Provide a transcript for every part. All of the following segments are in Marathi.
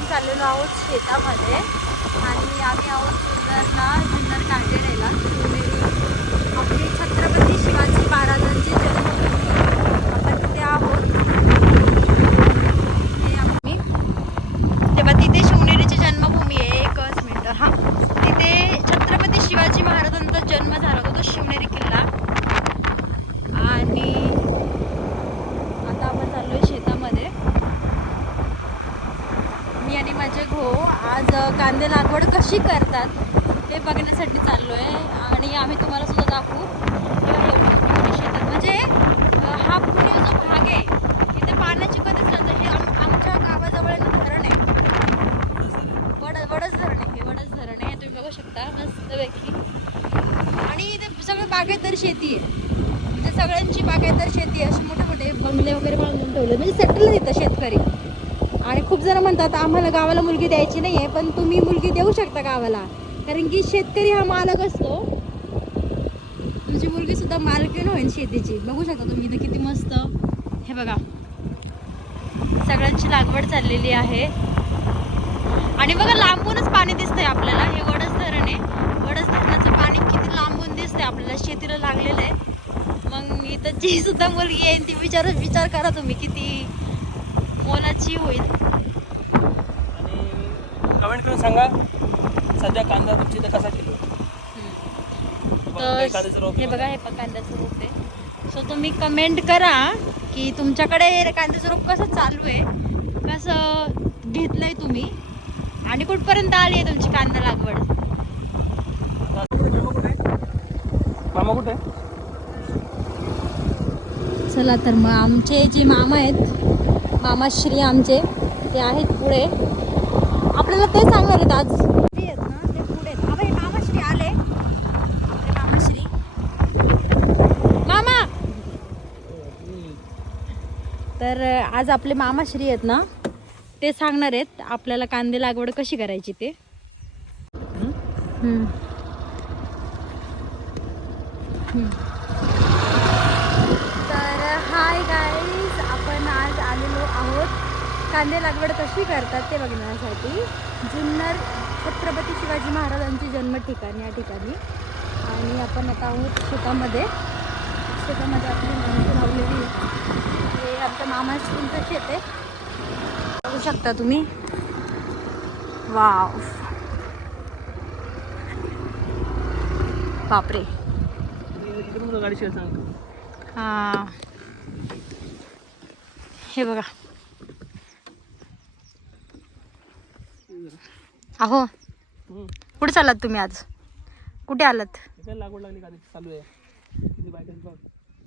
आपण चाललेलो आहोत शेतामध्ये आणि आम्ही आहोत जुन्नर कांदेरेला. आपली छत्रपती शिवाजी महाराजांची जन्मभूमी आपण तिथे आहोत. हे आम्ही तेव्हा तिथे शिवनेरीची जन्मभूमी आहे. एकच मिनटं. हां, तिथे छत्रपती शिवाजी महाराजांचा जन्म झाला होता, तो शिवनेरी किल्ला. आणि आता आपण चाललोय शेतामध्ये. मी आणि माझे भाऊ आज कांदे लागवड कशी करतात ते बघण्यासाठी चाललोय आणि आम्ही तुम्हाला सुद्धा दाखवू. शेतात म्हणजे हा पुणे जो भाग आहे तिथे पाण्याची कधीच नसते. हे आमच्या गावाजवळ धरण आहे, वडच धरण आहे. हे वडच धरण आहे, तुम्ही बघू शकता मस्तपैकी. आणि इथे सगळं बागायतदार शेती आहे. म्हणजे सगळ्यांची बागायतदार शेती आहे. असे मोठे मोठे बंगले वगैरे बांधून ठेवले, म्हणजे सेटल येतं शेतकरी. आणि खूप जण म्हणतात आम्हाला गावाला मुलगी द्यायची नाही आहे, पण तुम्ही मुलगी देऊ शकता गावाला, कारण की शेतकरी हा मालक असतो. तुमची मुलगी सुद्धा मालकीण होईल शेतीची. बघू शकता तुम्ही इथे किती मस्त. हे बघा, सगळ्यांची लागवड चाललेली आहे. आणि बघा लांबूनच पाणी दिसतंय आपल्याला. हे वडच धरण आहे. वडच धरणाचं पाणी किती लांबून दिसतंय आपल्याला, शेतीला लागलेलं आहे. मग इथं जी सुद्धा मुलगी आहे ती विचार करा तुम्ही किती मोलाची होईल. आणि कमेंट करून सांगा सध्या कांदा तुमची इथं कसा किलो. तर हे बघा, हे कांद्याचं रोप आहे. सो तुम्ही कमेंट करा की तुमच्याकडे कांद्याचं रोप कसं चालू आहे, कसं घेतलंय तुम्ही आणि कुठपर्यंत आली आहे तुमची कांदा लागवड. मामा कुठे? चला तर मग आमचे जे मामा आहेत, मामाश्री आमचे, ते आहेत पुढे. आपल्याला ते सांगणार आहेत आज. ते आहेत ना, ते पुढे आहेत. अबे मामाश्री आले. मामाश्री, मामा. तर आज आपले मामाश्री आहेत ना, ते सांगणार आहेत आपल्याला कांदे लागवड कशी करायची ते. तर हाय गाईज, आपण आज आलेलो आहोत कांदे लागवड कशी करतात ते बघण्यासाठी जुन्नर छत्रपती शिवाजी महाराजांची जन्म ठिकाण या ठिकाणी. आणि आपण आता आहोत शेतामध्ये. आपली माणसं लावलेली. हे आमच्या मामाश्रींचं शेत आहे, बघू शकता तुम्ही. वाव, बापरे. हा, हे बघा. अहो, कुठे चाललात तुम्ही आज? कुठे आलात? लागवड लागली का चालू आहे. किती बायकांची बघ.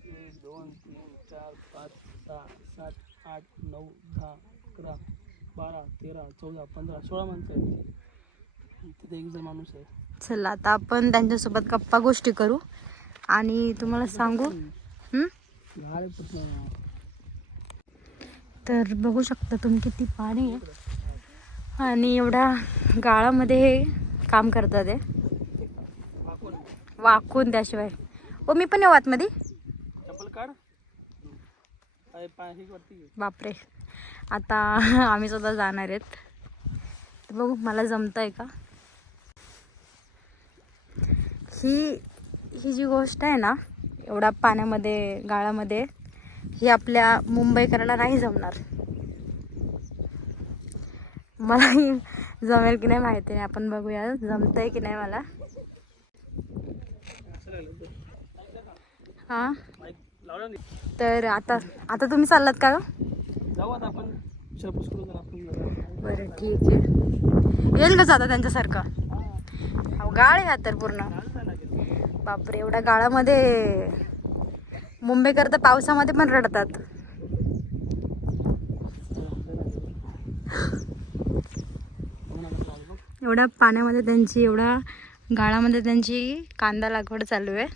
1 2 3 4 5 6 7 8 9 10 11 12 13 14 15 16 माणसं आहेत. तिथे एक जण माणूस आहे. चला आता आपण त्यांच्यासोबत गप्पा गोष्टी करू आणि तुम्हाला सांगू. तर बघू शकता तुम्ही किती पाणी आहे आणि एवढ्या गाळामध्ये हे काम करतात. हे वाकून त्याशिवाय. ओ मी पण येऊ आतमध्ये. बापरे, आता आम्ही सुद्धा जाणार आहेत. तर बघू मला जमतंय का. ही जी गोष्ट आहे ना, एवढा पाण्यामध्ये गाळामध्ये, ही आपल्या मुंबईकराला नाही जमणार. मलाही जमेल की नाही माहिती नाही. आपण बघूया जमतंय की नाही मला. हा, तर आता तुम्ही चाललात का? बरं ठीक आहे. येईल का जाता त्यांच्यासारखं? गाळ आहे हा तर पूर्ण. बापरे, एवढ्या गाळामध्ये मुंबईकर तर पावसामध्ये पण रडतात. एवढ्या पाण्यामध्ये त्यांची, एवढ्या गाळामध्ये त्यांची कांदा लागवड चालू आहे.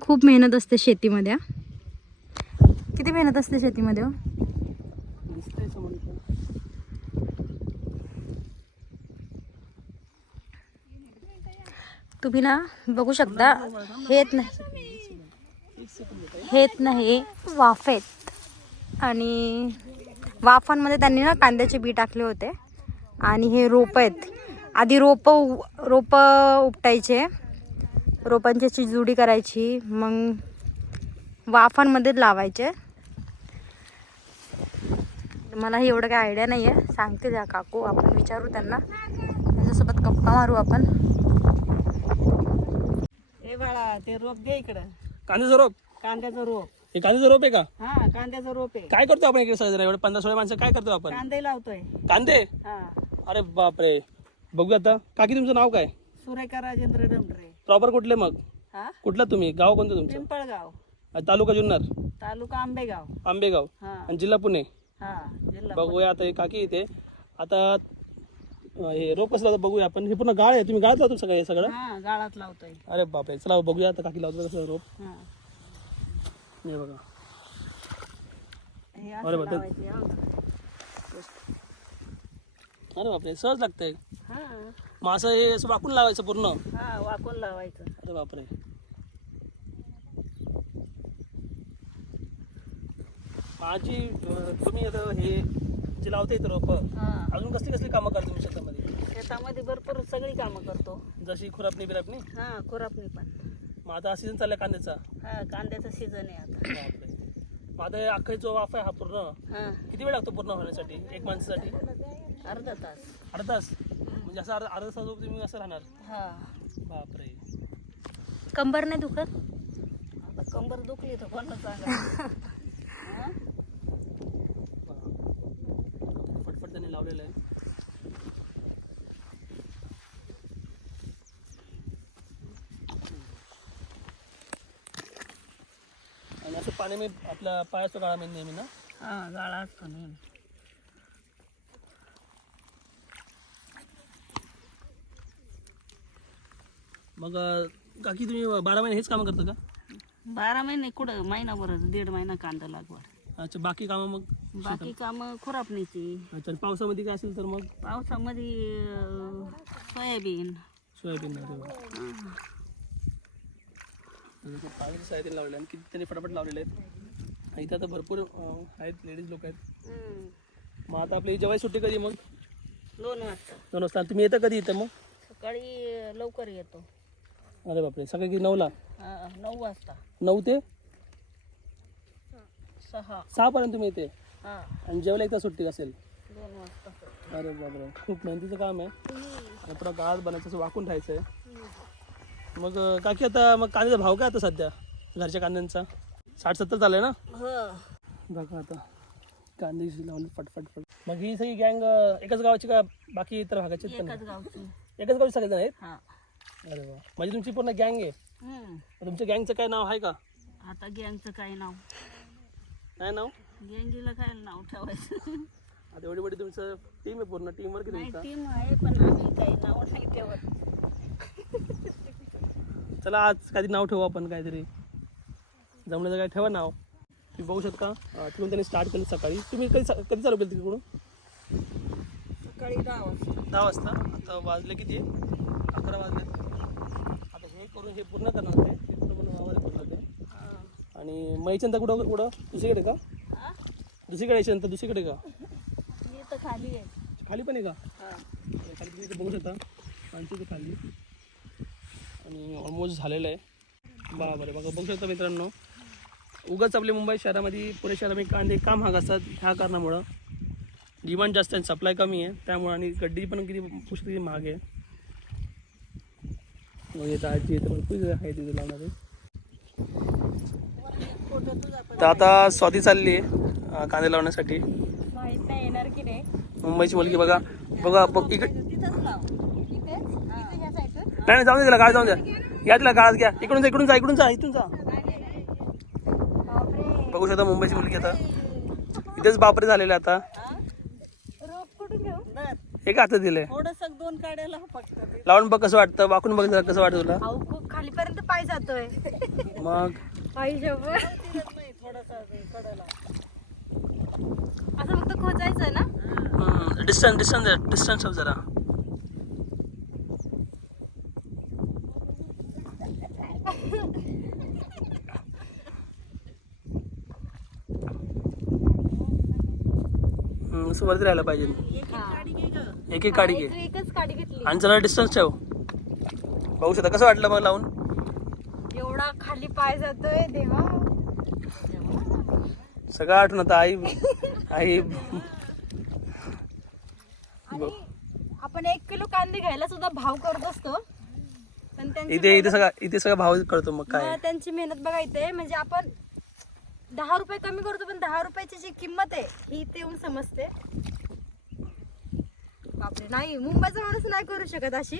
खूप मेहनत असते शेतीमध्ये. किती मेहनत असते शेतीमध्ये हो. तुम्ही ना बघू शकता. हेत नाही वाफेत. आणि वाफांमध्ये त्यांनी ना कांद्याचे बी टाकले होते आणि हे रोप आहेत. आधी रोप उपटायचे, रोपांची अशी जुडी करायची, मग वाफांमध्ये लावायचे. मला एवढं काही आयडिया नाही आहे, सांगते त्या काकू, आपण विचारू त्यांना, त्यांच्यासोबत गप्पा मारू आपण. हे बाळा ते रोप दे इकडं. कांद्याचं रोप? कांद्याचं रोप. हे कांद्याचं रोप आहे का? हा कांद्याचं रोप आहे. काय करतो आपण इकडे सगळे एवढे 15-16 माणसं, काय करतो आपण? कांदे लावतोय. कांदे? हा. अरे बापरे. बघू आता. काकी तुमचं नाव काय? सुरेखा राजेंद्र डमरे. प्रॉपर कुठले मग? हा कुठला तुम्ही? गाव कोणतं तुमचं? पिंपळगाव, तालुका जुन्नर, तालुका आंबेगाव. आंबेगाव, हा आणि जिल्हा पुणे. हा जिल्हा. बघूया आता हे काकी इथे. आता हे रोप कसं लावतं बघूया आपण. हे पूर्ण गाळ आहे, तुम्ही गाळात लावतो सगळं हे सगळं? हा गाळात लावतोय. अरे बापरे. चला बघूया आता काकी लावतो कसं रोप. हा हे बघा. हे अरे असं बापरे. लावायचे, हा. अरे बापरे, सहज लागतंय. हा मग असं हे असं वाकून लावायचं पूर्ण? हा वाकून लावायचं. अरे बापरे. माझी तुम्ही आता हे जे लावता येतं रोप, हा अजून कसली कसली कामं करता तुम्ही शेतामध्ये? शेतामध्ये भरपूर सगळी कामं करतो. जशी खुरापणी बिरापणी? हा खुरापणी पण. मग आता सीझन चाललाय कांद्याचा. हा कांद्याचं सीझन आहे आता. बापरे. मग आता हे अख्खा जो वाफ आहे हा पूर्ण हा किती वेळ लागतो पूर्ण होण्यासाठी एक माणसासाठी? अर्धा तास. अर्धा तास? म्हणजे असं अर्धा तास तुम्ही असं राहणार? हा बापरे. कंबर नाही दुखत? आता कंबर दुखली तर कोणाला सांगा. हा? फटफट त्यांनी लावलेलं आहे. आणि असं पाणी मी आपल्या पायाचं गाळा मी नेहमी ना. हा गाळा असतो नेहमी. मग काकी तुम्ही 12 महिने हेच कामं करता का? 12 महिने कुठं, महिनाभरच, 1.5 महिना कांदा लागवड. अच्छा. बाकी कामं मग? बाकी कामं खुरापणीची. अच्छा. आणि पावसामध्ये काय असेल तर मग? पावसामध्ये सोयाबीन. सोयाबीन. अरे वा. पाण्याची साहित्य लावले आणि किती त्यांनी फटाफट लावलेले आहेत. आणि इथे आता भरपूर आहेत, लेडीज लोक आहेत. मग आता आपली जेवायची सुट्टी कधी मग? 2 वाजता. 2 वाजता. तुम्ही येता कधी इथं मग? सकाळी लवकर येतो. अरे बापरे. सकाळी किती 9ला? 9 वाजता. 9 ते 6. पर्यंत तुम्ही येते? हा आणि जेवायला एकदा सुट्टी असेल? 2 वाजता. अरे बापरे. खूप मेहनतीचं काम आहे. आणि पुरा गाळात बनायचं, असं वाकून राहायचं आहे. मग काकी आता मग कांद्याचा भाव काय आता सध्या घरच्या कांद्यांचा? 60-70 चालू आहे ना? हो. बघा आता कांदे लावले फटफट. मग ही सगळी गँग एकाच गावाची का बाकी इतर भागाची आहेत? एकाच गावची. एकाच गावची सगळेजण आहेत? हा. अरे वा. म्हणजे तुमची पूर्ण गँग आहे? तुमच्या गँगचं काय नाव आहे का? आता गँगचं काय नाव? काय नाव? गँगीला काय नाव ठेवायचं? आता एवढी मोठी तुमचं टीम आहे, पूर्ण टीम वर्क नाही तुमचा. टीम आहे पण आम्ही काही नाव नाही ठेवत. चला आज काहीतरी नाव ठेवू आपण, काहीतरी जमण्याचं काय ठेवा नाव. तुम्ही बघू शकता तिकडून त्यांनी स्टार्ट केलं सकाळी. तुम्ही कधी चालू केलं तिकडून? सकाळी 10 वाजता. 10 वाजता. आता वाजले किती? 11 वाजले. आता हे करून हे पूर्ण करणार ते पूर्ण पूर्ण ते. आणि मग याच्यानंतर कुठं दुसरीकडे का? दुसरीकडे याच्यानंतर दुसरीकडे का? मी तर खाली आहे. खाली पण आहे का? हा. खाली तुम्ही इथे बघू शकता आणखी इथे खाली. आणि ऑलमोस्ट झालेलं आहे. बरोबर आहे. बघा बघू शकता मित्रांनो, उगाच आपल्या मुंबई शहरामध्ये, पुणे शहरामध्ये कांदे का महाग असतात ह्या कारणामुळं. डिमांड जास्त आहे, सप्लाय कमी आहे त्यामुळं. आणि गड्डी पण किती महाग आहे. मग येतं आजी येतं भरपूर आहे तिथे लावणारे. तर आता स्वाती चालली आहे कांदे लावण्यासाठी. माहित नाही येणार की नाही. मुंबईची मुलगी बघा बघ इकडे. तिथंच लाव. नाही जाऊन द्या तिला, काय जाऊन द्या. या तिला काळात घ्या. इकडून जा इथून जा. बघू शकता मुंबईची मुलगी आता इथेच बापरे झालेले. आता रोप कुठून घेऊ? हे का आता दिलंय थोडंसं 2 काड्याला फक्त. लावून बघ कसं वाटतं. वाकून बघ जरा कसं वाटतं तुला. अहो खूप खालीपर्यंत पाय जातोय. मग पाय शोभर नाही थोडंसं कडेला. असं फक्त खोचायचं ना. डिस्टन्स ठेव जरा. थोडंसं वरती राहायला पाहिजे. एक एक काडी घे इथे एकच काडी घेतली. आणि जरा डिस्टन्स ठेव. बघू शकता कसं वाटलं मग लावून. एवढा खाली पाय जातोय देवा. सगळं आठवण आता आई आई आणि आपण 1 किलो कांदे घ्यायला सुद्धा भाव करत असतो, पण त्यांची इथे सगळं भाव कळतो मग काय. मग त्यांची मेहनत बघा इथे. म्हणजे आपण 10 रुपये कमी करतो, पण 10 रुपयाची जी किंमत आहे ही इथे येऊन समजते. बापरे, नाही मुंबईचा माणूस नाही करू शकत अशी.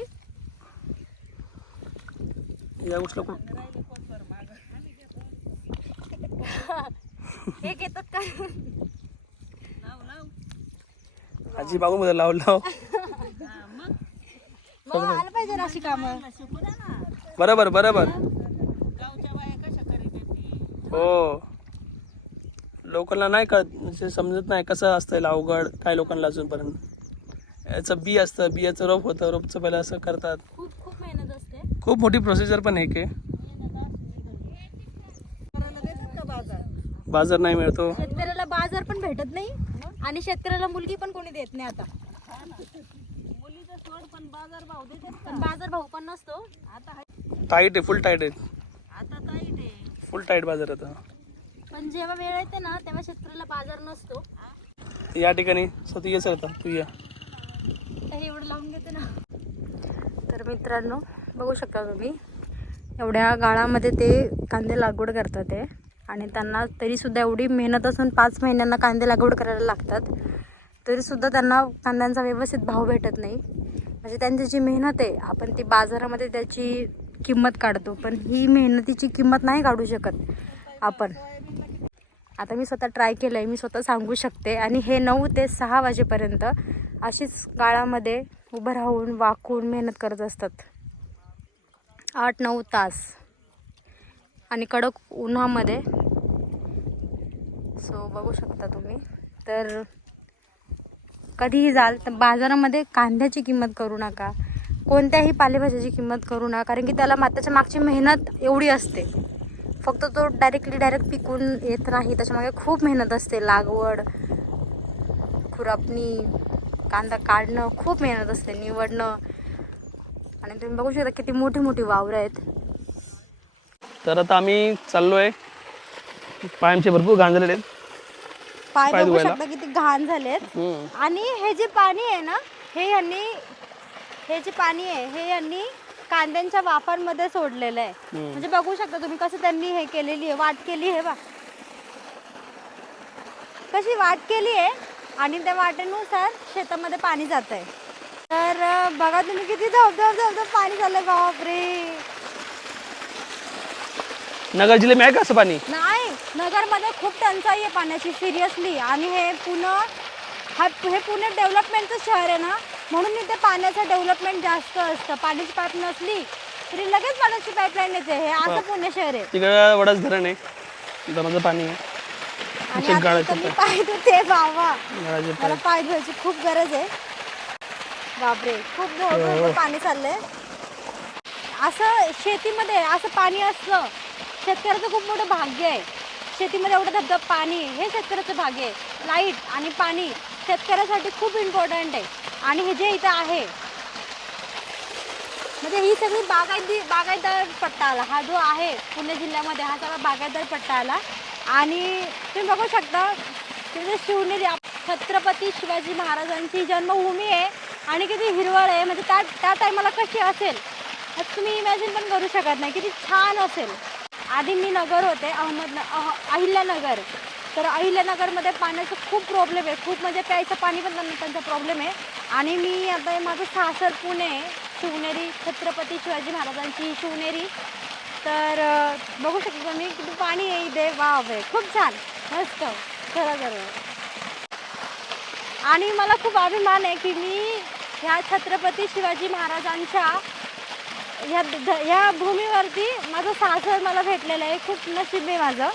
या गोष्टीला खूप हे घेतात काय. आजी बागू मध्ये लाव लाव. मग आलं पाहिजे ना अशी कामं. बरोबर बरोबर. हो, लोकांना नाही कळत, म्हणजे समजत नाही कसं असतं अवघड काय लोकांना अजूनपर्यंत. याचं बी असतं, बियाचं रोप होतं, रोपचं पहिलं असं करतात. खूप मेहनत असते. खूप मोठी प्रोसिजर पण आहे की. बाजार नाही मिळतो, शेतकऱ्याला बाजार पण भेटत नाही आणि शेतकऱ्याला मुलगी पण कोणी देत नाही आता. पण बाजार भाव पण नसतो आता. टाईट आहे, फुल टाईट आहे, आता ताईट आहे. फुल टाईट बाजार आता. पण जेव्हा वेळ येते ना तेव्हा शेतकऱ्याला बाजार नसतो. या ठिकाणी स्वतः ये सर, आता तू या. तर एवढं लावून घेते ना. तर मित्रांनो बघू शकता तुम्ही, एवढ्या गाळामध्ये ते कांदे लागवड करतात ते. आणि त्यांना तरीसुद्धा एवढी मेहनत असून 5 महिन्यांना कांदे लागवड करायला लागतात, तरीसुद्धा त्यांना कांद्यांचा व्यवस्थित भाव भेटत नाही. म्हणजे त्यांची जी मेहनत आहे आपण ती बाजारामध्ये त्याची किंमत काढतो, पण ही मेहनतीची किंमत नाही काढू शकत आपण. आता मी स्वतः ट्राय केलं आहे, मी स्वतः सांगू शकते. आणि हे 9 ते 6 वाजेपर्यंत अशीच गाळामध्ये उभं राहून वाकून मेहनत करत असतात, 8-9 तास आणि कडक उन्हामध्ये. सो बघू शकता तुम्ही. तर कधीही जाल तर बाजारामध्ये कांद्याची किंमत करू नका, कोणत्याही पालेभाज्याची किंमत करू नका, कारण की त्याला त्याच्या मागची मेहनत एवढी असते. फक्त तो डायरेक्ट पिकून येत नाही, त्याच्यामागे खूप मेहनत असते. लागवड, खुरपणी, कांदा काढणं, खूप मेहनत असते, निवडणं. आणि तुम्ही बघू शकता किती मोठी मोठी वावरं आहेत. तर आता आम्ही चाललोय, पाय आमचे भरपूर घाण झालेले आहेत. पाय बघू धुवायला. शकता किती घाण झालेत. आणि हे जे पाणी आहे ना, हे जे पाणी आहे हे यांनी कांद्यांच्या वाफांमध्ये सोडलेलं आहे. म्हणजे बघू शकता तुम्ही कसं त्यांनी हे केलेली आहे, वाट केली आहे बा, कशी वाट केली आहे. आणि त्या वाटेनुसार शेतामध्ये पाणी जात आहे. तर बघा तुम्ही किती धबधब पाणी झालं. बापरे, नगर जिल्हे में आहे का असं पाणी? नाही, नगरमध्ये खूप टंचाई आहे पाण्याची सिरियसली. आणि हे पुणे डेव्हलपमेंटचं शहर आहे ना, म्हणून इथे पाण्याचं डेव्हलपमेंट जास्त असतं. पाण्याची पाईप नसली तरी लगेच पाण्याची पाईपलाईन येते. हे असं पुणे शहर आहे. तिकडे वडाच धरण आहे, धरणाचं पाणी आहे. आणि आता इथं मी पाय धुते बाबा, नळाचे मला पाय धुवायची खूप गरज आहे. बापरे, खूप धोधो पाणी चाललंय. असं शेतीमध्ये असं पाणी असलं, शेतकऱ्याचं खूप मोठं भाग्य आहे. शेतीमध्ये एवढं धबधब पाणी, हे शेतकऱ्याचं भाग्य आहे. लाईट आणि पाणी शेतकऱ्यासाठी खूप इम्पॉर्टंट आहे. आणि हे जे इथं आहे म्हणजे ही सगळी बागायतदार पट्टा आला. हा जो आहे पुणे जिल्ह्यामध्ये हा सगळा बागायतदार पट्टा आला. आणि तुम्ही बघू शकता तिथे शिवनेरी, छत्रपती शिवाजी महाराजांची जन्मभूमी आहे. आणि किती हिरवळ आहे, म्हणजे त्या टायमाला कशी असेल तुम्ही इमॅजिन पण करू शकत नाही, किती छान असेल. आधी मी नगर होते, अहिल्यानगर. तर अहिल्यानगरमध्ये पाण्याचा खूप प्रॉब्लेम आहे, खूप म्हणजे प्यायचं पाणी पण त्यांचा प्रॉब्लेम आहे. आणि मी आता माझं सासर पुणे, शिवनेरी, छत्रपती शिवाजी महाराजांची शिवनेरी. तर बघू शकतो तुम्ही किती पाणी आहे इथे. वाव आहे, खूप छान, मस्त खरं. आणि मला खूप अभिमान आहे की मी ह्या छत्रपती शिवाजी महाराजांच्या ह्या भूमीवरती माझं सासर मला भेटलेलं आहे. खूप नशीब आहे माझं.